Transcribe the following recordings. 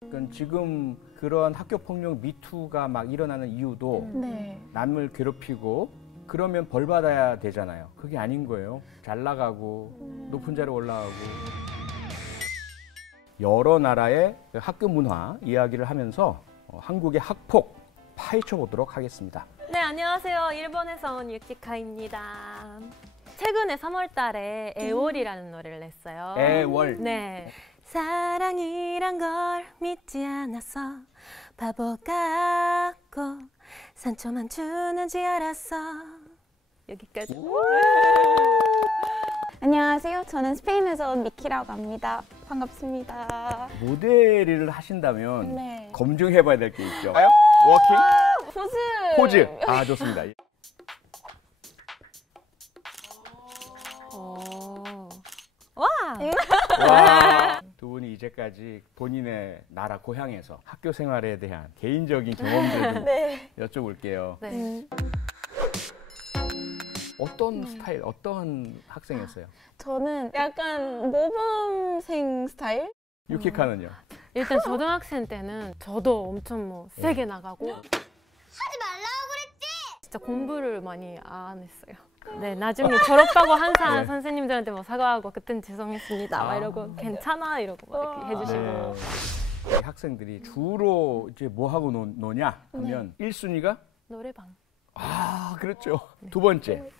그러니까 지금 그런 학교 폭력 미투가 막 일어나는 이유도 남을 괴롭히고 그러면 벌 받아야 되잖아요. 그게 아닌 거예요. 잘 나가고 높은 자리에 올라가고 여러 나라의 학교 문화 이야기를 하면서 한국의 학폭 파헤쳐 보도록 하겠습니다. 네, 안녕하세요. 일본에서 온 유키카입니다. 최근에 3월 달에 애월이라는 노래를 냈어요. 애월. 네. 사랑이란 걸 믿지 않았어. 바보 같고 상처만 주는지 알았어. 여기까지. 안녕하세요. 저는 스페인에서 온 미키라고 합니다. 반갑습니다. 모델을 하신다면 네. 검증해봐야 될 게 있죠. 워킹? 포즈! 포즈! 아, 좋습니다. 와! 와, 두 분이 이제까지 본인의 나라 고향에서 학교 생활에 대한 개인적인 경험들 좀 네. 여쭤볼게요. 네. 어떤 스타일, 어떤 학생이었어요? 저는 약간 모범생 스타일? 유키카는요? 일단 초등학생 때는 저도 엄청 뭐 세게 나가고 하지 말라고 그랬지! 진짜 공부를 많이 안 했어요. 네, 나중에 졸업하고 항상 네. 선생님들한테 뭐 사과하고 그땐 죄송했습니다 막 이러고 괜찮아 이러고 막 이렇게 해주시고. 이 학생들이 주로 이제 뭐 하고 노냐 하면 1순위가 노래방. 아, 그렇죠. 두 번째.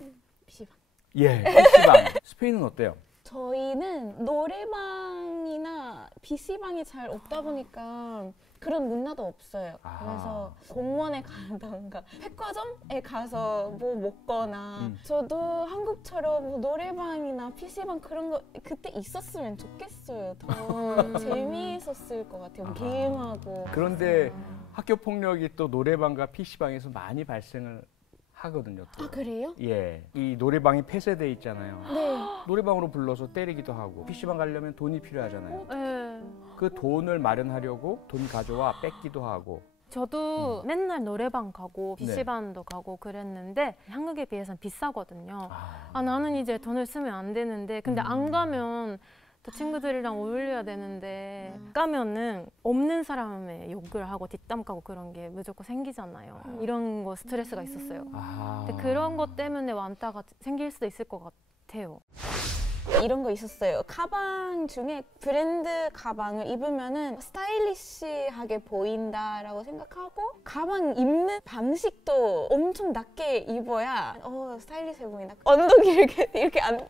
PC방. 예, PC방. 스페인은 어때요? 저희는 노래방이나 PC방이 잘 없다 보니까 그런 문화도 없어요. 아. 그래서 공원에 간다던가 백화점에 가서 뭐 먹거나 저도 한국처럼 뭐 노래방이나 PC방 그런 거 그때 있었으면 좋겠어요. 더 재미있었을 것 같아요. 게임하고. 그런데 학교 폭력이 또 노래방과 PC방에서 많이 발생을 하거든요. 또. 아, 그래요? 예, 이 노래방이 폐쇄돼 있잖아요. 네. 노래방으로 불러서 때리기도 하고 PC방 가려면 돈이 필요하잖아요. 네. 그 돈을 마련하려고 돈 가져와 뺏기도 하고. 저도 맨날 노래방 가고 PC방도 가고 그랬는데 한국에 비해서는 비싸거든요. 아, 나는 이제 돈을 쓰면 안 되는데 근데 안 가면 또 친구들이랑 어울려야 되는데 가면은 없는 사람의 욕을 하고 뒷담 까고 그런 게 무조건 생기잖아요. 이런 거 스트레스가 있었어요. 근데 그런 것 때문에 완따가 생길 수도 있을 것 같아요. 이런 거 있었어요. 가방 중에 브랜드 가방을 입으면은 스타일리시하게 보인다라고 생각하고 가방 입는 방식도 엄청 낮게 입어야 스타일리시해 보인다. 언덕이 이렇게 안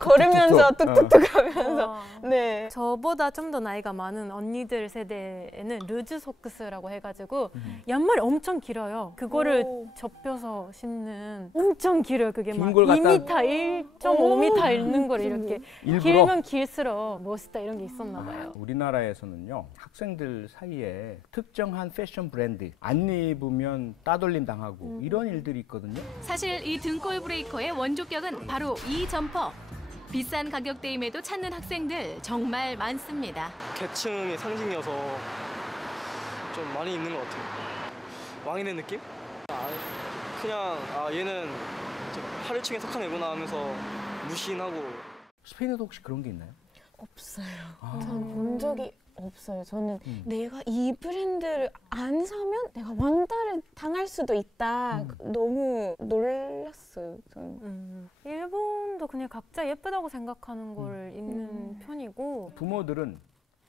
걸으면서 뚝뚝뚝 하면서 네. 저보다 좀 더 나이가 많은 언니들 세대에는 루즈 소크스라고 해가지고 양말이 엄청 길어요. 그거를 접혀서 신는 엄청 길어요. 그게 막 2m, 1.5m 읽는 걸 이렇게 일부러? 길면 길수록 멋있다 이런 게 있었나 봐요. 우리나라에서는요, 학생들 사이에 특정한 패션 브랜드 안 입으면 따돌림 당하고 이런 일들이 있거든요. 사실 이 등골 브레이커의 원조격은 바로 이 점퍼. 비싼 가격대임에도 찾는 학생들 정말 많습니다. 계층의 상징이어서 좀 많이 있는 것 같아요. 왕인의 느낌? 그냥 얘는 하류층에 속한 애구나 하면서 무신하고. 스페인에도 혹시 그런 게 있나요? 없어요. 저는 본 적이 없어요. 저는 내가 이 브랜드를 안 사면 내가 왕따를 당할 수도 있다. 너무 놀랐어요. 저는. 일본도 그냥 각자 예쁘다고 생각하는 걸 입는 편이고 부모들은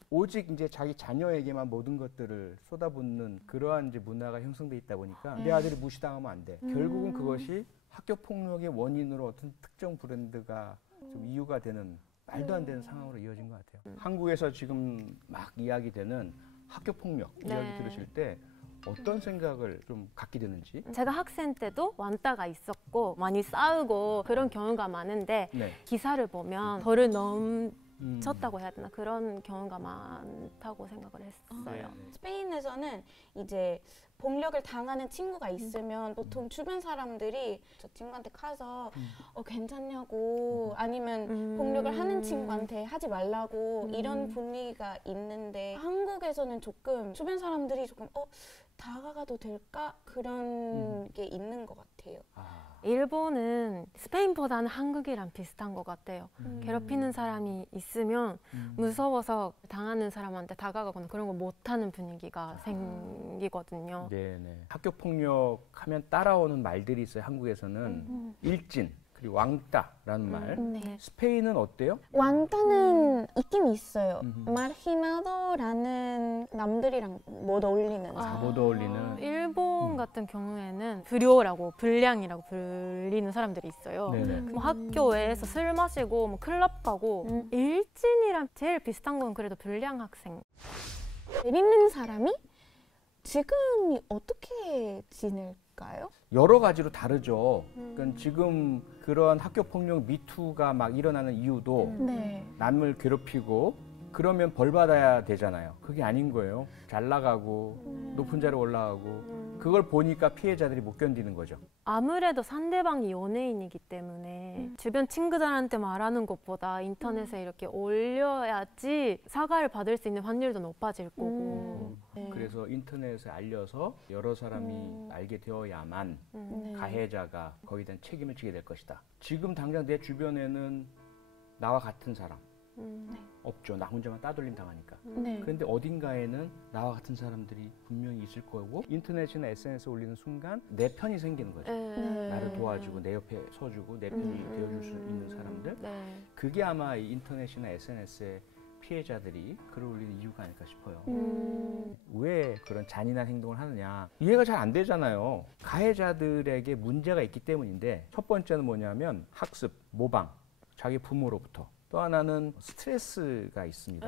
오직 이제 자기 자녀에게만 모든 것들을 쏟아붓는 그러한 이제 문화가 형성돼 있다 보니까 내 아들이 무시당하면 안 돼. 결국은 그것이 학교 폭력의 원인으로 어떤 특정 브랜드가 좀 이유가 되는 말도 안 되는 상황으로 이어진 것 같아요. 한국에서 지금 막 이야기되는 학교 폭력 이야기 들으실 때 어떤 생각을 좀 갖게 되는지. 제가 학생 때도 완따가 있었고 많이 싸우고 그런 경우가 많은데 기사를 보면 벌을 넘쳤다고 해야 되나 그런 경우가 많다고 생각을 했어요. 스페인에서는 이제 폭력을 당하는 친구가 있으면 보통 주변 사람들이 저 친구한테 가서 괜찮냐고 아니면 폭력을 하는 친구한테 하지 말라고 이런 분위기가 있는데 한국에서는 조금 주변 사람들이 조금 다가가도 될까? 그런 게 있는 것 같아요. 일본은 스페인보다는 한국이랑 비슷한 것 같아요. 괴롭히는 사람이 있으면 무서워서 당하는 사람한테 다가가거나 그런 걸 못하는 분위기가 생기거든요. 네네. 학교 폭력 하면 따라오는 말들이 있어요. 한국에서는 일진 그리고 왕따라는 말. 네. 스페인은 어때요? 왕따는 있긴 있어요. 마르히나도라는 남들이랑 못 어울리는 사람. 못 어울리는. 일본 같은 경우에는 불효라고 불량이라고 불리는 사람들이 있어요. 네네. 뭐 학교에서 술 마시고 뭐 클럽 가고 일진이랑 제일 비슷한 건 그래도 불량 학생. 재밌는 사람이 지금이 어떻게 지낼까요? 여러 가지로 다르죠. 그러니까 지금 그런 학교 폭력 미투가 막 일어나는 이유도 네. 남을 괴롭히고 그러면 벌 받아야 되잖아요. 그게 아닌 거예요. 잘 나가고 높은 자리에 올라가고 그걸 보니까 피해자들이 못 견디는 거죠. 아무래도 상대방이 연예인이기 때문에 주변 친구들한테 말하는 것보다 인터넷에 이렇게 올려야지 사과를 받을 수 있는 확률도 높아질 거고. 네. 그래서 인터넷에 알려서 여러 사람이 알게 되어야만 네. 가해자가 거기에 대한 책임을 지게 될 것이다. 지금 당장 내 주변에는 나와 같은 사람 없죠. 나 혼자만 따돌림 당하니까. 네. 그런데 어딘가에는 나와 같은 사람들이 분명히 있을 거고 인터넷이나 SNS에 올리는 순간 내 편이 생기는 거죠. 네. 나를 도와주고 내 옆에 서주고 내 편이 되어줄 수 있는 사람들. 네. 그게 아마 이 인터넷이나 SNS의 피해자들이 글을 올리는 이유가 아닐까 싶어요. 왜 그런 잔인한 행동을 하느냐 이해가 잘 안 되잖아요. 가해자들에게 문제가 있기 때문인데 첫 번째는 뭐냐면 학습, 모방, 자기 부모로부터. 또 하나는 스트레스가 있습니다.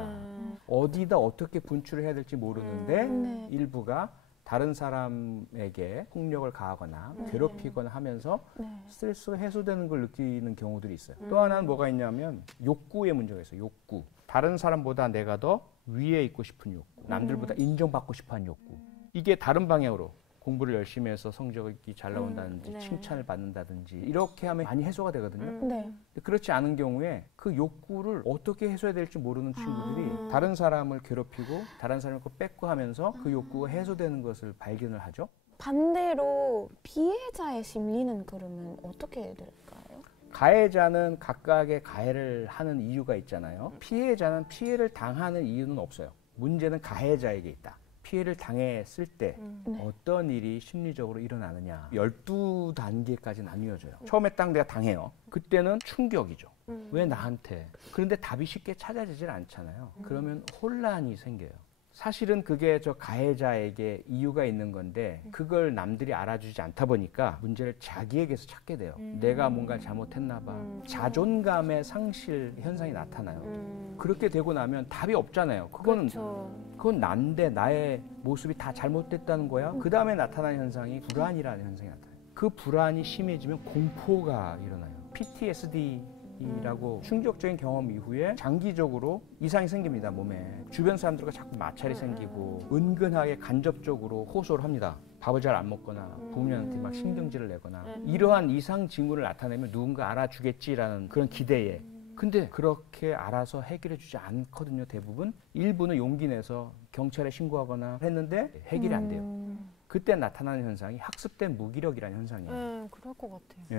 어디다 어떻게 분출을 해야 될지 모르는데 네. 일부가 다른 사람에게 폭력을 가하거나 괴롭히거나 하면서 네. 스트레스가 해소되는 걸 느끼는 경우들이 있어요. 또 하나는 뭐가 있냐면 욕구의 문제가 있어요. 욕구. 다른 사람보다 내가 더 위에 있고 싶은 욕구. 남들보다 인정받고 싶어하는 욕구. 이게 다른 방향으로 공부를 열심히 해서 성적이 잘 나온다든지 네. 칭찬을 받는다든지 이렇게 하면 많이 해소가 되거든요. 네. 근데 그렇지 않은 경우에 그 욕구를 어떻게 해소해야 될지 모르는 친구들이 다른 사람을 괴롭히고 다른 사람을 뺏고 하면서 그 욕구가 해소되는 것을 발견을 하죠. 반대로 피해자의 심리는 그러면 어떻게 될까요? 가해자는 각각의 가해를 하는 이유가 있잖아요. 피해자는 피해를 당하는 이유는 없어요. 문제는 가해자에게 있다. 피해를 당했을 때 어떤 일이 심리적으로 일어나느냐. 12단계까지 나뉘어져요. 처음에 딱 내가 당해요. 그때는 충격이죠. 왜 나한테? 그런데 답이 쉽게 찾아지질 않잖아요. 그러면 혼란이 생겨요. 사실은 그게 저 가해자에게 이유가 있는 건데 그걸 남들이 알아주지 않다 보니까 문제를 자기에게서 찾게 돼요. 내가 뭔가 잘못했나 봐. 자존감의 상실 현상이 나타나요. 그렇게 되고 나면 답이 없잖아요. 그건 난데 나의 모습이 다 잘못됐다는 거야. 그 다음에 나타나는 현상이 불안이라는 현상이 나타나요. 그 불안이 심해지면 공포가 일어나요. PTSD라고 충격적인 경험 이후에 장기적으로 이상이 생깁니다, 몸에. 주변 사람들과 자꾸 마찰이 생기고 은근하게 간접적으로 호소를 합니다. 밥을 잘 안 먹거나 부모님한테 막 신경질을 내거나 이러한 이상 징후를 나타내면 누군가 알아주겠지라는 그런 기대에. 근데 그렇게 알아서 해결해 주지 않거든요, 대부분. 일부는 용기 내서 경찰에 신고하거나 했는데 해결이 안 돼요. 그때 나타나는 현상이 학습된 무기력이라는 현상이에요. 네, 그럴 것 같아요. 예.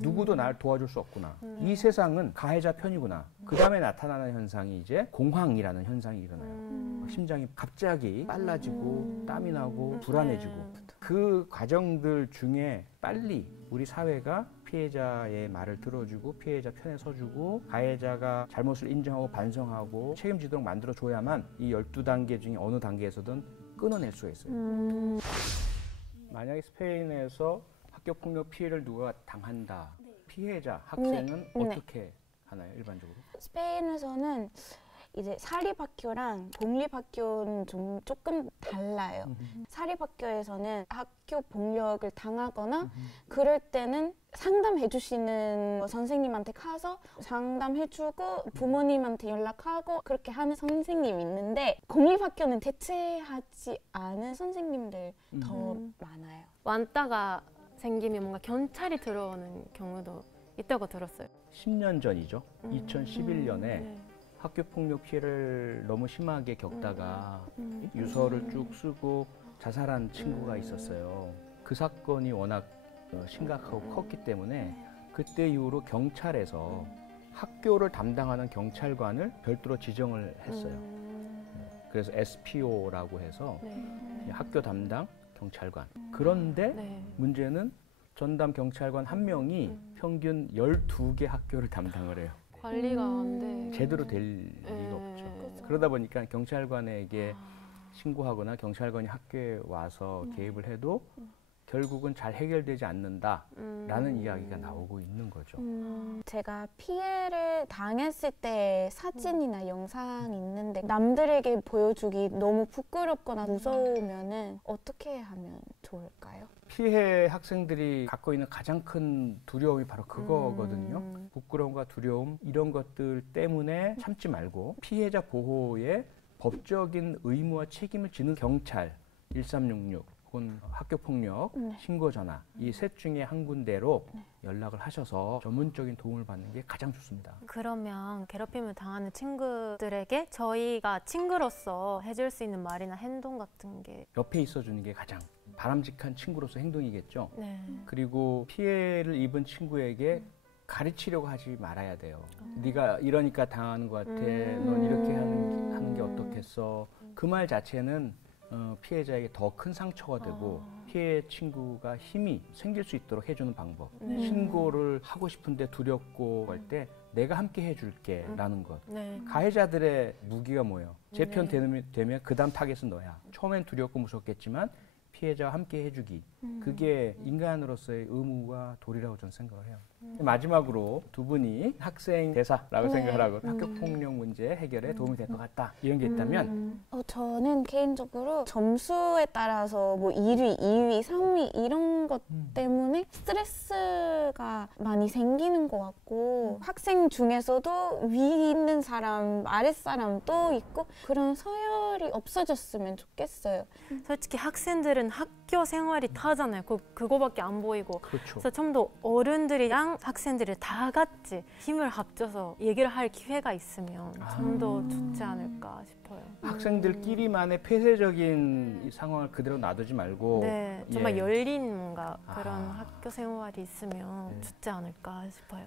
누구도 날 도와줄 수 없구나. 이 세상은 가해자 편이구나. 그 다음에 나타나는 현상이 이제 공황이라는 현상이 일어나요. 심장이 갑자기 빨라지고 땀이 나고 불안해지고. 그 과정들 중에 빨리 우리 사회가 피해자의 말을 들어주고 피해자 편에 서주고 가해자가 잘못을 인정하고 반성하고 책임지도록 만들어줘야만 이 12단계 중에 어느 단계에서든 끊어낼 수가 있어요. 만약에 스페인에서 학교폭력 피해를 누가 당한다. 피해자, 학생은 어떻게 하나요, 일반적으로? 스페인에서는 이제 사립학교랑 공립학교는 좀 조금 달라요. 사립학교에서는 학교 폭력을 당하거나 그럴 때는 상담해 주시는 선생님한테 가서 상담해주고 부모님한테 연락하고 그렇게 하는 선생님이 있는데 공립학교는 대체하지 않은 선생님들 더 많아요. 왕따가 생기면 뭔가 경찰이 들어오는 경우도 있다고 들었어요. 10년 전이죠. 2011년에 학교 폭력 피해를 너무 심하게 겪다가 유서를 쭉 쓰고 자살한 친구가 있었어요. 그 사건이 워낙 심각하고 컸기 때문에 그때 이후로 경찰에서 학교를 담당하는 경찰관을 별도로 지정을 했어요. 그래서 SPO라고 해서 학교 담당 경찰관. 그런데 네. 문제는 전담 경찰관 한 명이 평균 12개 학교를 담당을 해요. 관리가 안 돼. 제대로 될 리가 없죠. 그러다 보니까 경찰관에게 신고하거나 경찰관이 학교에 와서 개입을 해도 결국은 잘 해결되지 않는다라는 이야기가 나오고 있는 거죠. 제가 피해를 당했을 때 사진이나 영상이 있는데 남들에게 보여주기 너무 부끄럽거나 무서우면은 어떻게 하면 좋을까요? 피해 학생들이 갖고 있는 가장 큰 두려움이 바로 그거거든요. 부끄러움과 두려움 이런 것들 때문에 참지 말고 피해자 보호에 법적인 의무와 책임을 지는 경찰 1366 혹은 학교폭력 신고 전화 이 셋 중에 한 군데로 연락을 하셔서 전문적인 도움을 받는 게 가장 좋습니다. 그러면 괴롭힘을 당하는 친구들에게 저희가 친구로서 해줄 수 있는 말이나 행동 같은 게 옆에 있어주는 게 가장 바람직한 친구로서 행동이겠죠. 네. 그리고 피해를 입은 친구에게 가르치려고 하지 말아야 돼요. 네가 이러니까 당하는 것 같아. 넌 이렇게 하는 게 어떻겠어. 그 말 자체는 피해자에게 더 큰 상처가 되고 피해 친구가 힘이 생길 수 있도록 해주는 방법. 신고를 하고 싶은데 두렵고 할 때 내가 함께 해줄게 라는 것. 네. 가해자들의 무기가 뭐예요? 제 편 되면 그 다음 타겟은 너야. 처음엔 두렵고 무섭겠지만 피해자와 함께 해주기. 그게 인간으로서의 의무와 도리라고 저는 생각을 해요. 마지막으로 두 분이 학생 대사라고 생각을 하고 학교폭력 문제 해결에 도움이 될 것 같다. 이런 게 있다면? 저는 개인적으로 점수에 따라서 뭐 1위, 2위, 3위 이런 것 때문에 스트레스가 많이 생기는 것 같고 학생 중에서도 위 있는 사람, 아랫 사람 또 있고 그런 서열이 없어졌으면 좋겠어요. 솔직히 학생들은 학교 생활이 다잖아요. 그거밖에 안 보이고. 그렇죠. 그래서 좀 더 어른들이랑 학생들이 다 같이 힘을 합쳐서 얘기를 할 기회가 있으면 좀 더 좋지 않을까 싶어요. 학생들끼리만의 폐쇄적인 이 상황을 그대로 놔두지 말고 네, 정말 예. 열린 뭔가 그런 학교 생활이 있으면 좋지 않을까 싶어요.